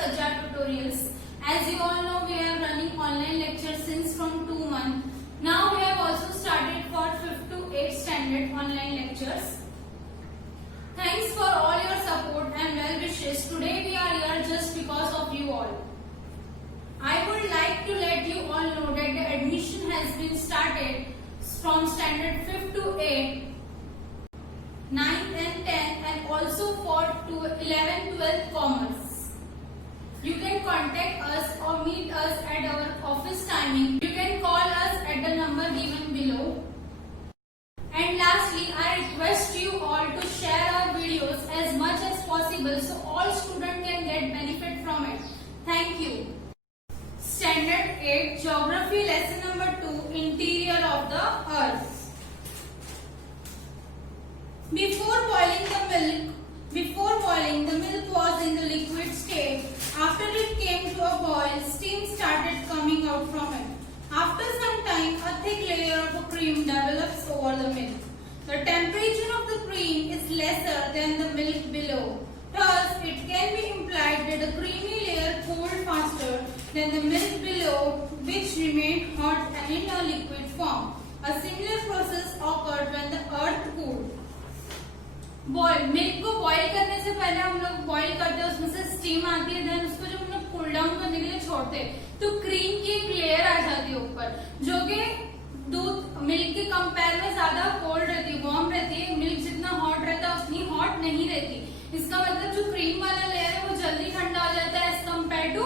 Sajja Tutorials. As you all know, we are running online lectures since from 2 months. Now we have also started for 5th to 8th standard online lectures. Thanks for all your support and well wishes. Today we are here just because of you all. I would like to let you all know that the admission has been started from standard 5th to 8th, 9th and 10th, and also for 11th, 12th commerce. You can contact us or meet us at our office timing. You can call us at the number given below. And lastly, I request you all to share our videos as much as possible so all students can get benefit from it. Thank you. Standard 8 Geography lesson number 2 Interior of the Earth. Before boiling, the milk was in the liquid state. After it came to a boil, steam started coming out from it. After some time, a thick layer of a cream develops over the milk. The temperature of the cream is lesser than the milk below. Thus, it can be implied that the creamy layer cooled faster than the milk below, which remained hot and in a liquid form. A similar process occurred when the earth cooled. Boil milk को boil करने से पहले हम लोग boil करते हैं, उसमें से स्टीम आती है, देन उसको जब हम लोग कूल डाउन करने के लिए छोड़ते हैं तो क्रीम की एक लेयर आ जाती है ऊपर, जो कि दूध मिल्क के कंपेयर में ज्यादा कोल्ड रहती है, वार्म रहती है. मिल्क जितना हॉट रहता है उतनी हॉट नहीं रहती. इसका मतलब जो क्रीम वाला लेयर है वो जल्दी ठंडा हो जाता है एज कम्पेयर टू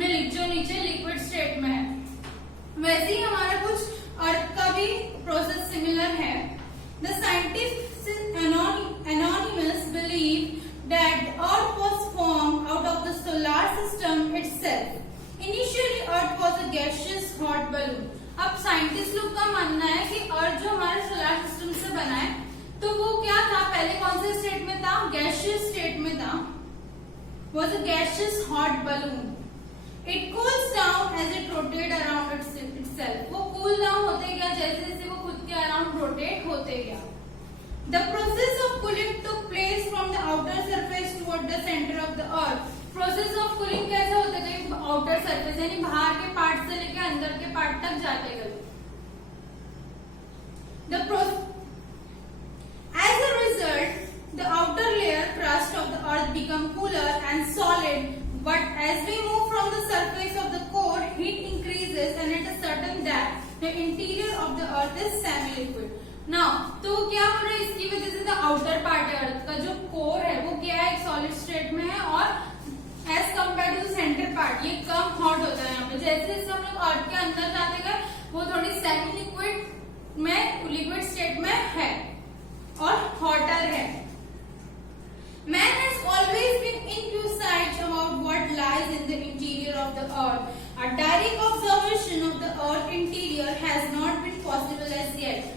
मिल्क जो नीचे लिक्विड स्टेट में है. वैसे ही हमारा कुछ अर्थ का भी प्रोसेस सिमिलर है. The scientists anonymous believe that the Earth was formed out of the solar system itself. Initially, Earth was a gaseous hot balloon. अब साइंटिस्ट लोग का मानना है कि अर्थ जो हमारे सोलर सिस्टम से बना है, तो वो क्या था, पहले कौन से स्टेट में था, गैसियस स्टेट में था. Was a gaseous hot balloon. It cools down as it rotates around itself. वो कूल डाउन होते गया जैसे जैसे वो खुद के अराउंड रोटेट होते गया. The process of cooling took place from the outer surface toward the center of the earth. Process of cooling कैसे होते गए, outer surface यानी बाहर के पार्ट से लेके अंदर के पार्ट तक जाते गए. As a result, the outer layer crust of the earth become cooler and solid. But as we move from the surface of the core, heat increases and at a certain depth, the interior of the earth is semi-liquid. Now, तो क्या हो रहा है, इसकी वजह से the outer part है अर्थ का, जो कोर है वो क्या है, एक सॉलिड स्टेट में है और as compared to centre part ये कम हॉट होता है. यहाँ पे जैसे जैसे हम लोग अर्थ के अंदर जाते गए वो थोड़ी सेमी लिक्विड में लिक्विड स्टेट में है और हॉटर है. Man has always been inquisitive about what lies in the interior of the earth. A direct observation of the earth interior has not been possible as yet.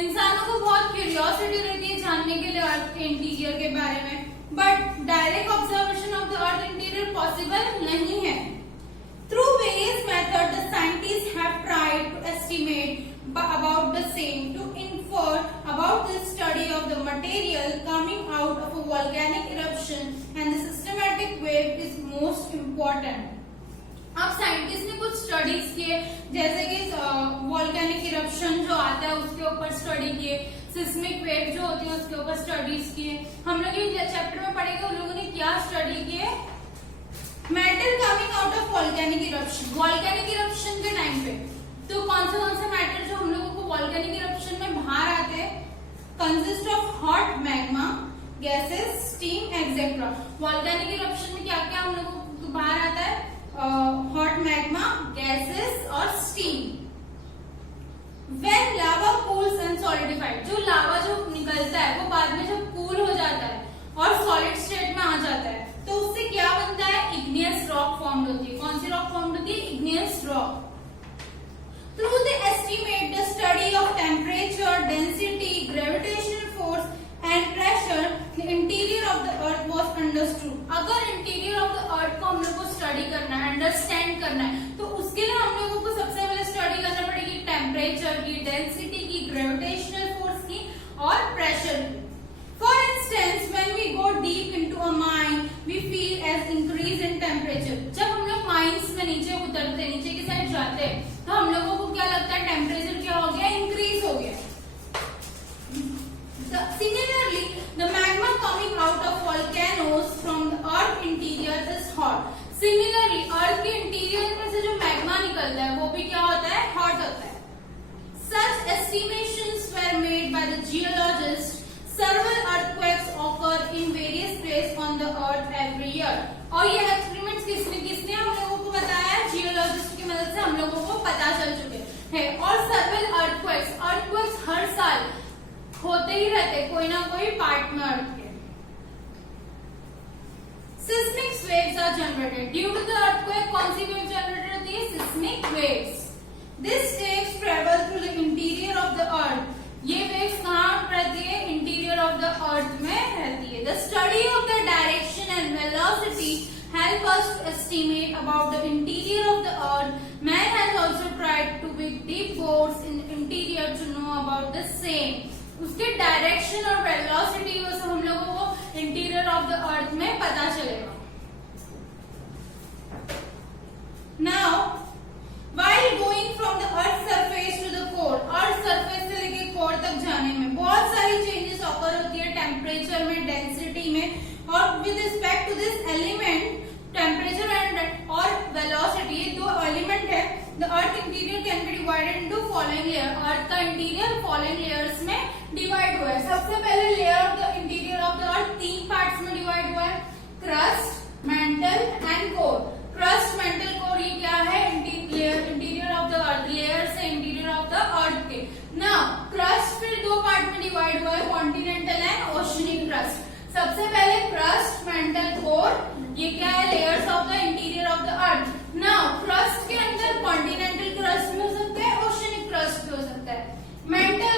इंसानों को बहुत curiosity रहती है जानने के लिए अर्थ के इंटीरियर के बारे में, but direct observation of the earth interior possible नहीं है. Through various methods, the scientists have tried to estimate about the same, to infer about the study of the material coming out of a volcanic eruption, and the systematic wave is most important. अब scientist ने कुछ studies किए, जैसे कि volcanic eruption जो आता है उसके ऊपर स्टडी किए, सिस्मिक वेव जो होती है उसके ऊपर स्टडीज किए. हम लोग ये चैप्टर में पढ़ेंगे उन लोगों ने क्या स्टडी किए. Matter coming out of volcanic eruption, volcanic eruption के टाइम पे तो कौन से मैटर जो हम लोगों को वॉल्केनिक इरप्शन में बाहर आते हैं, consist of hot magma, gases, steam etcetera. Volcanic eruption में क्या क्या हम लोगों को बाहर आता है, हॉट मैग्मा, गैसेस और steam. When lava cools and solidified, जो लावा जो निकलता है वो बाद में जब कूल हो जाता है और सॉलिड स्टेट में आ जाता है तो उससे क्या बनता है, इग्नियस रॉक फॉर्म होती है. कौन सी रॉक फॉर्म होती है, igneous rock. Through the estimate, the study of temperature, density, gravitational force and pressure, the interior of the earth was understood. अगर इंटीरियर ऑफ द अर्थ को हम लोग को स्टडी करना है, अंडरस्टैंड करना है, तो उसके लिए हम लोगों को सबसे पहले स्टडी करना पड़ेगी टेम्परेचर की, डेंसिटी की, ग्रेविटेशनल फोर्स की और प्रेशर की. For instance, when we go deep into a mine, we feel as increase in temperature. उतरते हैं, नीचे की साइड जाते हैं, तो हम लोगों को क्या लगता है टेम्परेचर क्या हो गया, इंक्रीज हो गया। Similarly, the magma coming out of volcanoes from the earth interior is hot. Similarly, अर्थ के इंटीरियर में से जो मैग्मा निकलता है वो भी क्या होता है, हॉट होता है। Such estimations were made by the geologists. Several earthquakes occur in various places on the earth every year. और ये एक्सपेरिमेंट्स किसने हम लोगों को बताया, जियोलॉजिस्ट की मदद से हम लोगों को पता चल चुके हैं। और several earthquakes हर साल होते ही रहते कोई ना कोई पार्ट में अर्थ के। Seismic waves are generated due to the earthquake। कौन सी वेव जनरेट होती है, seismic waves। These waves travel through the interior of the earth। ये वेव्स कहाँ रहती है, इंटीरियर ऑफ द अर्थ में रहती है। The study of the direction and velocity help us to estimate about the interior of the earth. Man has also tried to dig deep bores in the interior to know about the same। उसके direction और velocity वो सब हम लोगों को interior of the अर्थ में पता चलेगा। Now while going from the earth surface to the core, earth surface से लेके कोर तक जाने में बहुत सारी चेंजेस ऑकर होती है टेम्परेचर में, डेंसिटी में, और with respect to this element temperature and और वेलोसिटी, ये दो एलिमेंट है। The earth interior can be divided into following layer. Earth का इंटीरियर फॉलोइंग लेयर्स में डिवाइड हुआ है। सबसे पहले layer of the interior of the earth तीन पार्ट्स में डिवाइड हुआ है, crust, mantle and core. Crust, mantle, core, ये क्या है, interior of the earth, layer से इंटीरियर ऑफ द अर्थ के। नाउ क्रस्ट फिर दो पार्ट में डिवाइड हुआ है, कॉन्टिनेंटल एंड ओशनिक क्रस्ट। सबसे पहले क्रस्ट, मेंटल, कोर, ये क्या है, layers of the interior of the earth. Now crust के अंदर कॉन्टिनेंटल क्रस्ट भी हो सकता है, ओशनिक क्रस्ट भी हो सकता है। मेंटल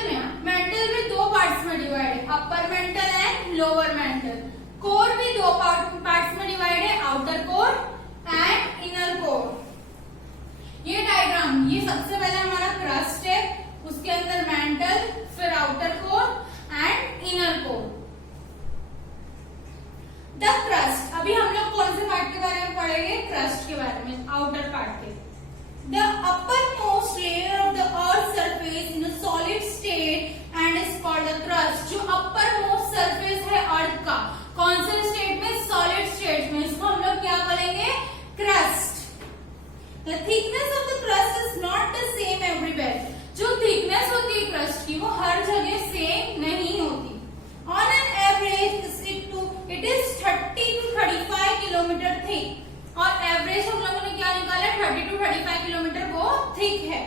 में दो पार्ट्स में डिवाइड है, upper mantle and lower mental. Core भी दो पार्ट्स में डिवाइड है, outer core and inner core. ये डायग्राम, ये सबसे पहले हमारा क्रस्ट है, उसके अंदर मेंटल, फिर outer core and inner core. The crust, अभी हम लोग कौन से पार्ट के बारे में पढ़ेंगे, क्रस्ट के बारे में, आउटर पार्ट के। The uppermost layer of the earth's surface in a solid state and is called the crust। जो uppermost surface है अर्थ का, कौन से स्टेट में, सॉलिड स्टेट में, इसको हम लोग क्या बोलेंगे, crust. The thickness of the crust is not the same everywhere। जो thickness होती है क्रस्ट की वो हर जगह सेम नहीं होती। On an average it is 30 to 35 kilometre thick, और एवरेज हम लोगों ने क्या निकाला, 30 to 35 किलोमीटर वो थिक है।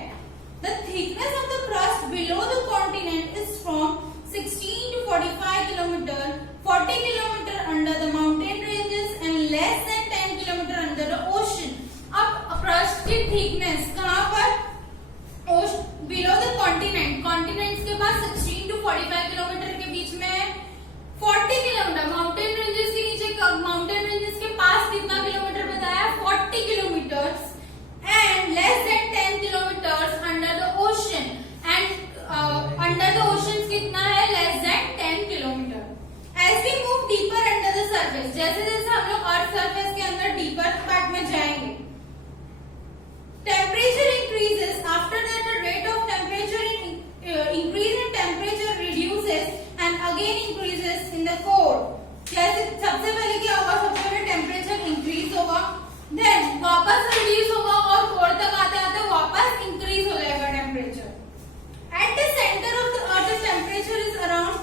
The thickness of the crust below the continent is from 16 to 45 kilometer, 40 kilometer under the mountain ranges and less than 10 kilometer under the ocean। अब crust की थिकनेस कहाँ पर, बिलो द कॉन्टिनेंट, कॉन्टिनेंट्स के पास 16 to 45 kilometre के बीच में है, 40 kilometre mountain ranges के नीचे, माउंटेन रेंजेस के पास कितना किलोमीटर बताया, 40 kilometre, and less than 10 kilometre under the ocean, and under the ocean कितना है, less than 10 kilometre. As we move deeper under the surface, जैसे जैसे हम लोग अर्थ सरफेस के अंदर डीपर पार्ट में जाएंगे, temperature increases, after that the rate of temperature increase in temperature reduces and again increases in the core। जैसे सबसे पहले क्या होगा, सबसे पहले टेम्परेचर इंक्रीज होगा, देन वापस रिड्यूस होगा और कोर तक आते आते वापस इंक्रीज हो जाएगा temperature. At the centre of the earth temperature is around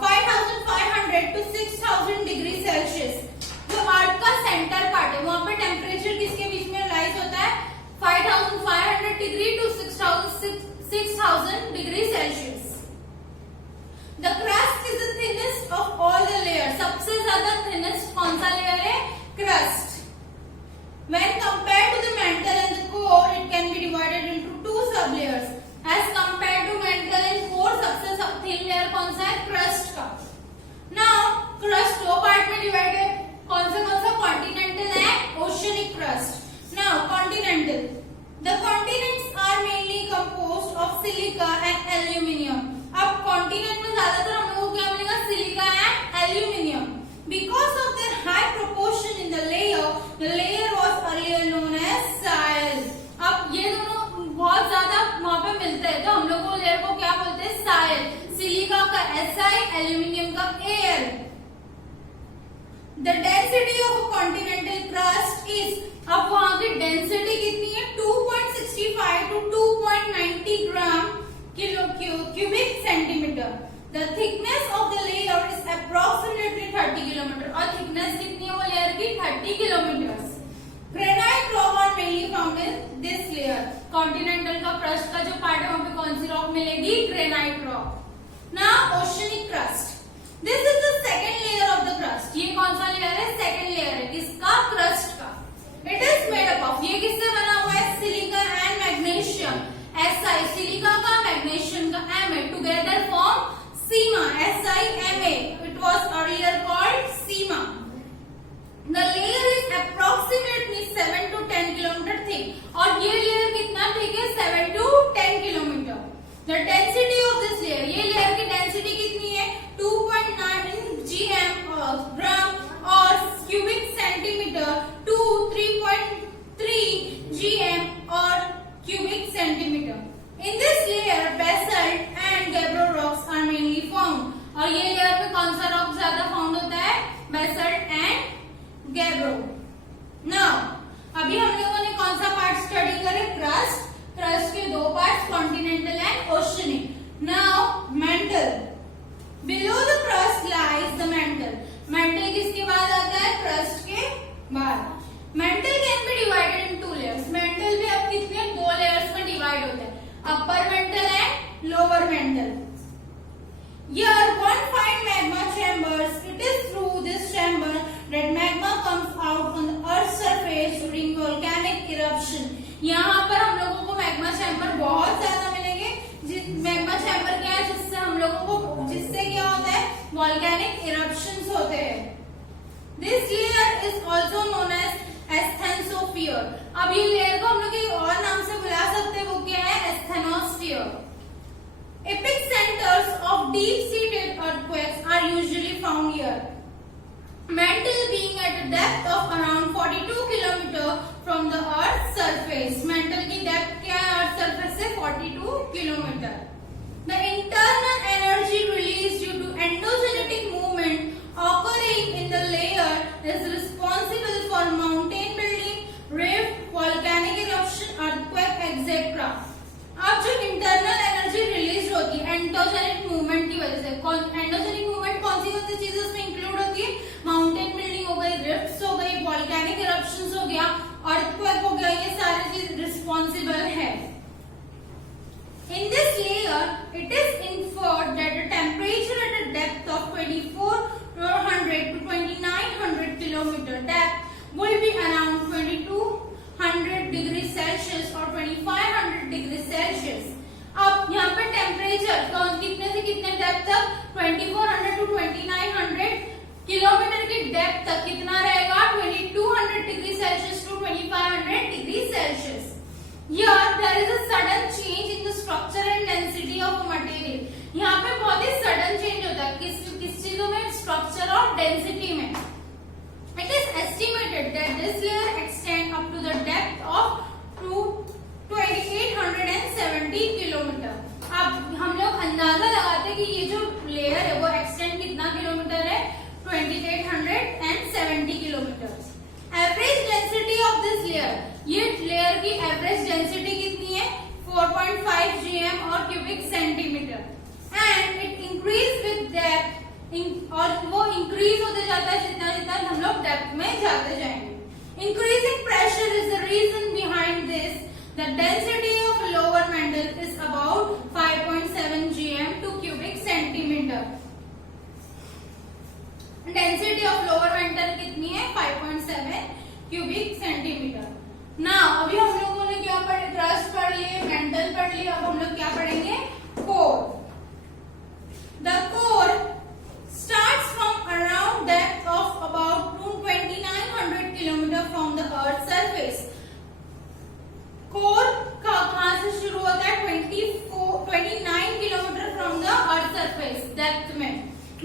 5500 to 6000 degree Celsius. जो अर्थ का सेंटर पार्ट है वहां पे टेम्परेचर किसके बीच में राइज होता है, 5500 degree to 6000 degree Celsius. The crust is the thinnest of all the layers। सबसे ज्यादा thinnest कौन सा लेयर है, crust। When compared to the mantle and the core, it can be divided into two sublayers। As compared to mantle and core, सबसे thin layer कौन सा है, crust का। Now crust दो पार्ट में डिवाइड है, कौन सा continental and oceanic crust। Now continental, the continents are mainly composed of silica and aluminium। अब कॉन्टिनेंट में ज्यादातर हम लोगों को क्या मिलेगा, The density of a continental crust is, अब वहां की डेंसिटी कितनी है 2.65 to 2.90 gram kilo cubic centimetre. The thickness of the layer is approximately 30 kilometre और थिकनेस कितनी है वो लेयर की 30 kilometre. Granite rock are mainly found in this layer. Continental का क्रस्ट का जो पार्ट है वहां पे कौन सी रॉक मिलेगी? Granite rock. Now oceanic crust. This is the second layer of the crust. ये कौन सा लेयर है? सेकंड लेयर है किसका? क्रस्ट का. It is made up of, ये किससे बना हुआ है? Silica and magnesium. Si silica का, मैग्नीशियम का Ma together form Seema. SiMa. It was earlier called Seema. The layer is approximately 7 to 10 kilometre thick. और ये लेयर कितना थिक है? 7 to 10 kilometre. The density of this layer, ये layer की density कितनी है? 2.9 ग्राम और क्यूबिक सेंटीमीटर टू 3.3 GM और cubic centimetre. In this layer, basalt and gabbro rocks are mainly found. और ये लेयर पे कौन सा रॉक ज्यादा फाउंड होता है? basalt and gabbro. Now, अभी हम लोगों ने कौन सा पार्ट स्टडी करे? क्रस्ट. क्रस्ट के दो parts, continental and oceanic. Now mental. Below the crust lies the mental. Mental किसके बाद आता है? क्रस्ट के बाद. Mental can be divided in two layers. Mental भी अब कितने? दो लेयर्स में डिवाइड होता है, upper mantle and lower mental. Here one find magma chambers. It is through this chamber that magma comes out on the earth's surface during volcanic eruption. यहाँ पर हम लोगों को मैग्मा चैम्बर बहुत ज्यादा मिलेंगे. मैग्मा चैम्बर क्या है? जिससे हम लोगों को, जिससे क्या होता है? वॉल्केनिक इरप्शंस होते हैं. This layer is also known as asthenosphere. अब ये लेयर को हम लोग एक और नाम से बुला सकते हैं, वो क्या है? asthenosphere. Epicenters of deep-seated earthquakes are usually found here. Mantle being at a depth of around 42 km from the Earth's surface. Mantle की depth क्या है? Earth surface से 42 km. The internal energy released due to endogenetic movement occurring in the layer is responsible for mountain building, rift, volcanic eruption, earthquake, etc. अब जो internal energy release होती है endogenic movement की वजह से, एंडोजेनिक मूवमेंट कौन सी होती है चीजें उसमें इंक्लूड होती है? माउंटेन बिल्डिंग हो गई, रिफ्ट्स हो गई, वॉल्केनिक इरप्शंस हो गया, अर्थक्वेक हो गया, ये सारी चीज रिस्पॉन्सिबल है. In this layer, it is inferred that the temperature at a depth of 2400 to 2900 km depth will be around 2200 degree Celsius और 2500 डिग्री सेल्सियस. अब यहाँ पे टेम्परेचर कितने से कितने डेप्थ तक? 2400 टू 2900 किलोमीटर की डेप्थ तक कितना रहेगा? 2200 degree Celsius to 2500 degree Celsius. Here there is a sudden change in the structure and density of a material. यहाँ पे बहुत ही सडन चेंज होता है किस चीजों में? स्ट्रक्चर और डेंसिटी में. It is estimated that this layer extends up to the depth of 2870 kilometre. अब हम लोग अंदाजा लगाते हैं कि ये जो लेयर है वो एक्सटेंड कितना किलोमीटर है? 2870 kilometre. Average density of this layer, ये लेयर की एवरेज डेंसिटी कितनी है? 4.5 GM और cubic centimetre. And it increase with depth, और वो इंक्रीज होते जाता है जितना जितना हम लोग डेप्थ में जाते जाएंगे. Increasing pressure is the reason behind this. The density of lower mantle is about 5.7 GM to cubic centimetre. Density of lower mantle कितनी है? 5.7 क्यूबिक सेंटीमीटर. नाउ अभी हम लोगों ने क्या पढ़ा? क्रस्ट पढ़ लिए, मेंटल पढ़ लिए. अब हम लोग क्या पढ़ेंगे? Core. The core starts from around depth of about 2900 km from the Earth's surface. Core का कहाँ से शुरू होता है? 29 km from the Earth's surface depth में.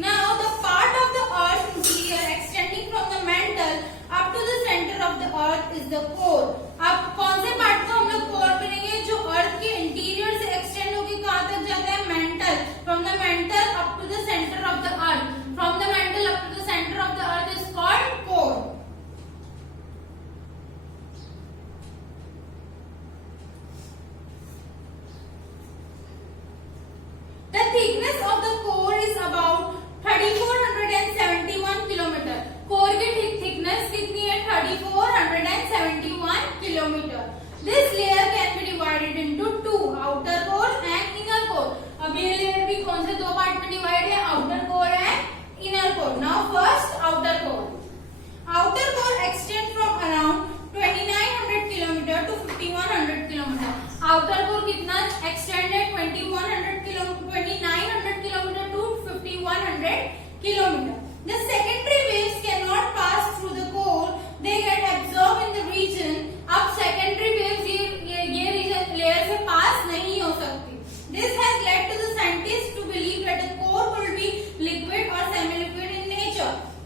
Now the part of the Earth interior extending from the mantle up to the center of the Earth is the core. अब कौन से पार्ट को हम लोग कोर करेंगे? जो अर्थ के इंटीरियर से एक्सटेंड होकर कहाँ तक जाता है? Mantle. From the mantle up to the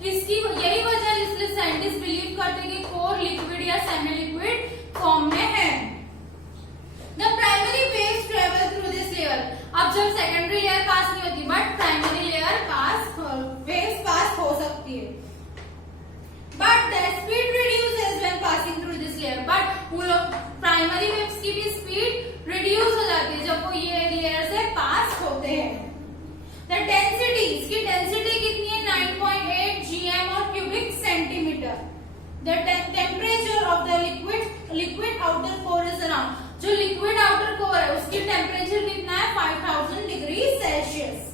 इसकी यही वजह है इसलिए साइंटिस्ट बिलीव करते हैं कि कोर लिक्विड या सेमी लिक्विड फॉर्म में है। The primary waves travel through this layer. अब जब सेकेंडरी लेयर पास नहीं होती बट प्राइमरी लेयर वेव्स पास हो सकती है, but the speed reduces when passing through this layer. But primary waves की भी स्पीड रिड्यूस हो जाती है जब वो ये लेयर से पास होते हैं। द डेंसिटी, इसकी डेंसिटी कितनी है 9.8 gm और cubic centimetre. The temperature of the liquid outer core is around, जो लिक्विड आउटर कोर है उसकी टेम्परेचर कितना है 5000 degree Celsius.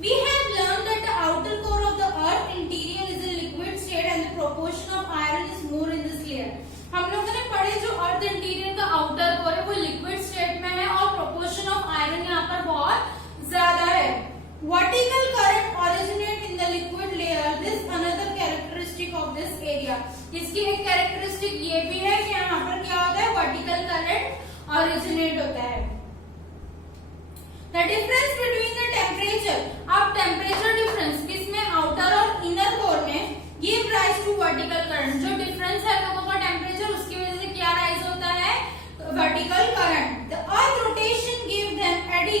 We have learned that the outer core of the earth interior is a liquid state and the proportion of iron is more in this layer. हम लोगों ने पढ़े जो अर्थ interior का आउटर कोर है वो लिक्विड स्टेट में है और प्रोपोर्शन ऑफ आयरन यहाँ पर बहुत ज्यादा है। Vertical current originate in the liquid layer. This another characteristic of this area. इसकी एक कैरेक्टरिस्टिक ये भी है कि यहाँ पर क्या होता है वर्टिकल करंट ओरिजिनेट होता है। The difference between the temperature, अब टेम्परेचर डिफरेंस किसमें आउटर और इनर कोर में give rise to vertical current। जो डिफरेंस है लोगों का टेम्परेचर उसकी वजह से क्या राइज होता है vertical current. The earth rotation give them eddy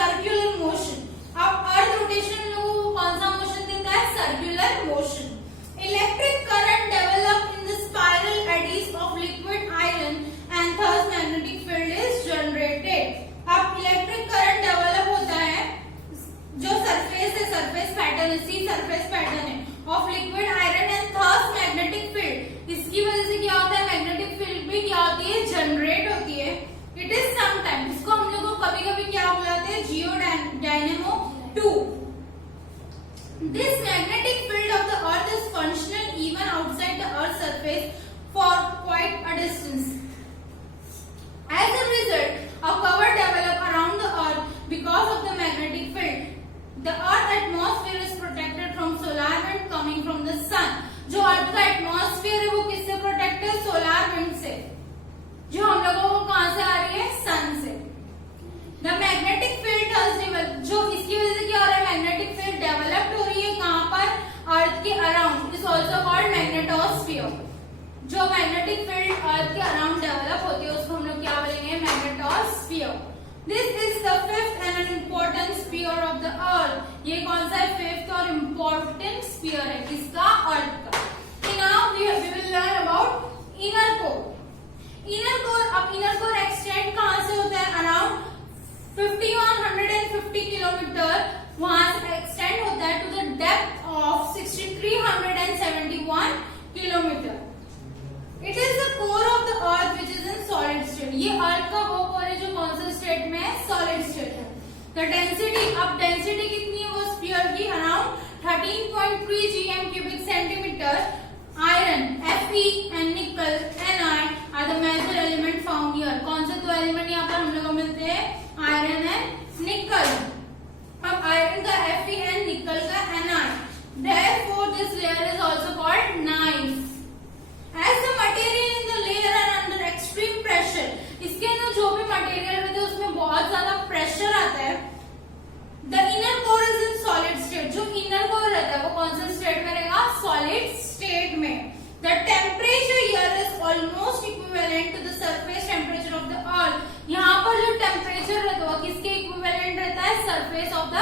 circular motion। अब अर्थ रोटेशन लोगों को कौन सा मोशन देता है circular motion. Electric current develop in the spiral eddies of liquid iron and thus magnetic field is generated. अब electric current develop होता है जो सरफेस है, सरफेस पैटर्न सी सरफेस पैटर्न है of liquid iron and thus magnetic field. इसकी वजह से क्या होता है मैग्नेटिक फील्ड भी क्या होती है जनरेट होती है। इट इज समटाइम, इसको हम लोग कभी कभी क्या बुलाते हैं जियो dynamo 2। This magnetic field of the earth is functional even outside the earth's surface for quite a distance. As a result, a cover develops around the earth because of the magnetic field. The earth atmosphere is protected from solar wind coming from the sun. जो अर्थ का atmosphere है वो किससे protect है solar wind से, जो हम लोगों को कहां से आ रही है सन से। द मैग्नेटिक फील्ड जो इसकी वजह से क्या हो रहा है मैग्नेटिक फील्ड डेवलप्ड हो रही है कहां पर अर्थ के around, is also called magnetosphere. जो मैग्नेटिक फील्ड अर्थ के अराउंड डेवलप होती है उसको हम लोग क्या बोलेंगे magnetosphere. This is the fifth and an important sphere of the अर्थ। ये कौन सा है फिफ्थ और इम्पोर्टेंट स्फीयर है किसका अर्थ का। Now we will learn about inner core. Inner core, अब इनर कोर एक्सटेंड कहां से होता है अराउंड 5150 किलोमीटर वहां से एक्सटेंड होता है टू द डेप्थ ऑफ 6371 किलोमीटर। It is the core of the earth which is in solid state. ये अर्थ का वो कोर है जो कौन से स्टेट में है सॉलिड स्टेट है। द डेंसिटी, अब डेंसिटी कितनी है वो स्फीयर की around 13.3 gm cubic centimetre. Iron Fe and nickel Ni are the major element found here। कौन से दो एलिमेंट यहाँ पर हम लोग को मिलते हैं आयरन एंड निकल। अब आयरन का Fe and निकल का Ni। Therefore this layer is also called nice। As the material in the layer are under extreme pressure, इसके अंदर जो भी मटेरियल रहते हैं उसमें बहुत ज्यादा प्रेशर आता है। The inner core is in solid state। जो इनर कोर रहता है वो कौन से स्टेट में रहेगा सॉलिड स्टेट में। The temperature here is almost equivalent to the surface temperature of the earth। यहाँ पर जो टेम्परेचर रहता है वो किसके इक्विवेलेंट रहता है सरफेस ऑफ द